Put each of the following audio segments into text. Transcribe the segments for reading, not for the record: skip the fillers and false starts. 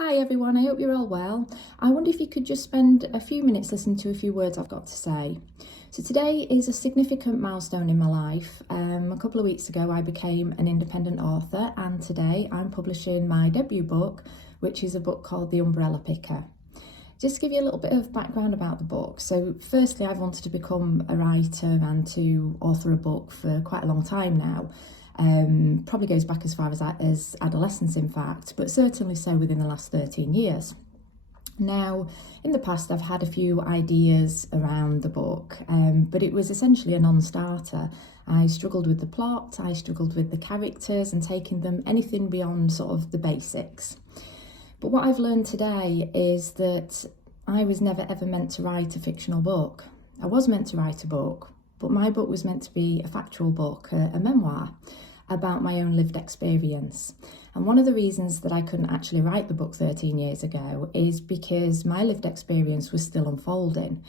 Hi everyone, I hope you're all well. I wonder if you could just spend a few minutes listening to a few words I've got to say. So today is a significant milestone in my life. A couple of weeks ago I became an independent author, and today I'm publishing my debut book, which is a book called The Umbrella Picker. Just to give you a little bit of background about the book. So firstly, I've wanted to become a writer and to author a book for quite a long time now. Probably goes back as far as adolescence, in fact, but certainly so within the last 13 years. Now, in the past, I've had a few ideas around the book, but it was essentially a non-starter. I struggled with the plot, I struggled with the characters and taking them anything beyond sort of the basics. But what I've learned today is that I was never ever meant to write a fictional book. I was meant to write a book, but my book was meant to be a factual book, a memoir about my own lived experience. And one of the reasons that I couldn't actually write the book 13 years ago is because my lived experience was still unfolding.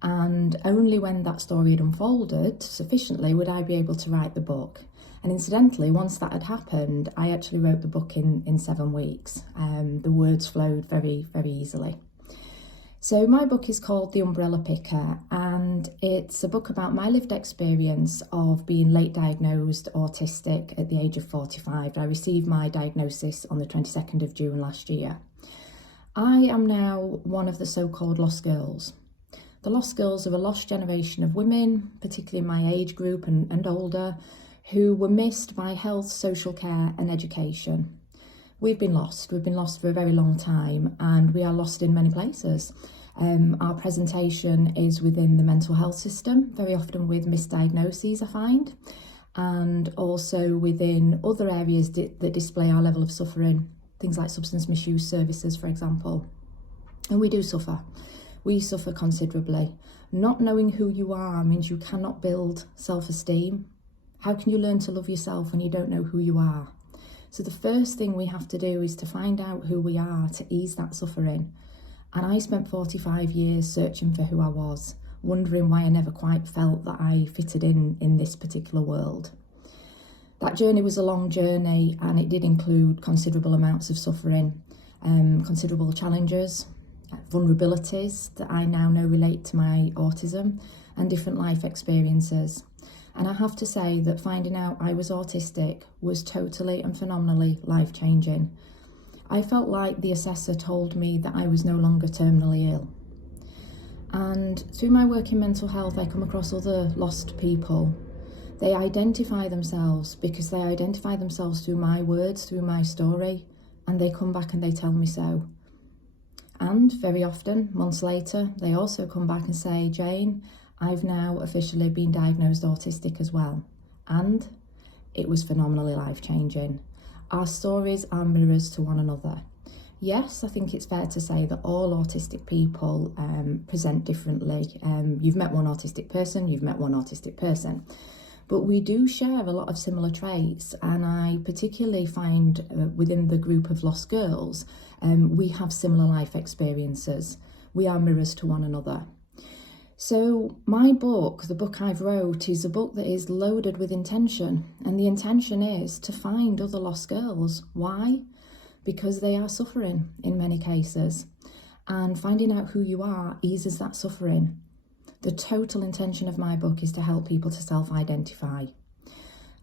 And only when that story had unfolded sufficiently would I be able to write the book. And incidentally, once that had happened, I actually wrote the book in 7 weeks. The words flowed very, very easily. So my book is called The Umbrella Picker, and it's a book about my lived experience of being late diagnosed autistic at the age of 45. I received my diagnosis on the 22nd of June last year. I am now one of the so-called lost girls. The lost girls are a lost generation of women, particularly in my age group and older, who were missed by health, social care and education. We've been lost for a very long time, and we are lost in many places. Our presentation is within the mental health system, very often with misdiagnoses, I find, and also within other areas that display our level of suffering, things like substance misuse services, for example. And we do suffer. We suffer considerably. Not knowing who you are means you cannot build self-esteem. How can you learn to love yourself when you don't know who you are? So the first thing we have to do is to find out who we are to ease that suffering. And I spent 45 years searching for who I was, wondering why I never quite felt that I fitted in this particular world. That journey was a long journey, and it did include considerable amounts of suffering, considerable challenges, vulnerabilities that I now know relate to my autism, and different life experiences. And I have to say that finding out I was autistic was totally and phenomenally life-changing. I felt like the assessor told me that I was no longer terminally ill. And through my work in mental health, I come across other lost people. They identify themselves because they identify themselves through my words, through my story, and they come back and they tell me so. And very often, months later, they also come back and say, Jane, I've now officially been diagnosed autistic as well. And it was phenomenally life-changing. Our stories are mirrors to one another. Yes, I think it's fair to say that all autistic people present differently. You've met one autistic person, you've met one autistic person. But we do share a lot of similar traits, and I particularly find within the group of lost girls, we have similar life experiences. We are mirrors to one another. So my book, the book I've wrote, is a book that is loaded with intention, and the intention is to find other lost girls. Why? Because they are suffering in many cases, and finding out who you are eases that suffering. The total intention of my book is to help people to self-identify.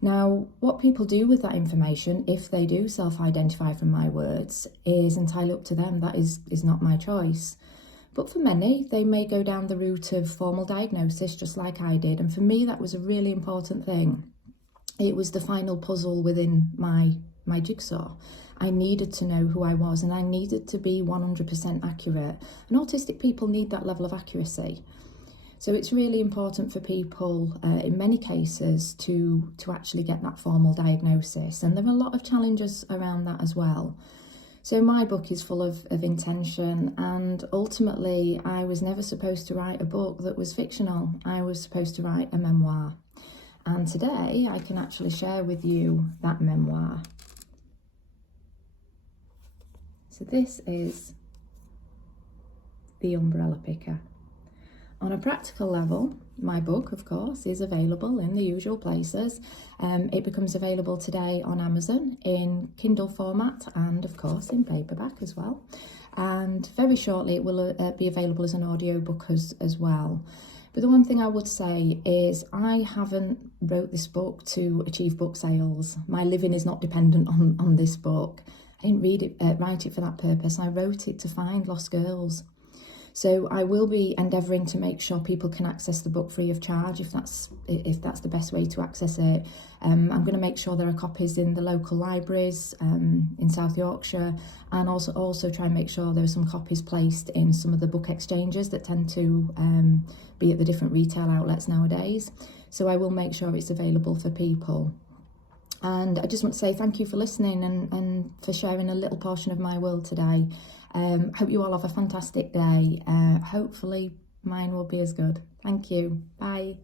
Now, what people do with that information, if they do self-identify from my words, is entirely up to them. That is not my choice. But for many, they may go down the route of formal diagnosis, just like I did. And for me, that was a really important thing. It was the final puzzle within my jigsaw. I needed to know who I was, and I needed to be 100% accurate. And autistic people need that level of accuracy. So it's really important for people, in many cases, to actually get that formal diagnosis. And there are a lot of challenges around that as well. So my book is full of intention, and ultimately I was never supposed to write a book that was fictional. I was supposed to write a memoir. And today I can actually share with you that memoir. So this is The Umbrella Picker. On a practical level, my book, of course, is available in the usual places. It becomes available today on Amazon in Kindle format and, of course, in paperback as well. And very shortly it will be available as an audiobook as well. But the one thing I would say is I haven't wrote this book to achieve book sales. My living is not dependent on this book. I didn't write it for that purpose. I wrote it to find lost girls. So I will be endeavouring to make sure people can access the book free of charge if that's the best way to access it. I'm going to make sure there are copies in the local libraries in South Yorkshire, and also try and make sure there are some copies placed in some of the book exchanges that tend to be at the different retail outlets nowadays. So I will make sure it's available for people. And I just want to say thank you for listening and for sharing a little portion of my world today. Hope you all have a fantastic day. Hopefully mine will be as good. Thank you. Bye.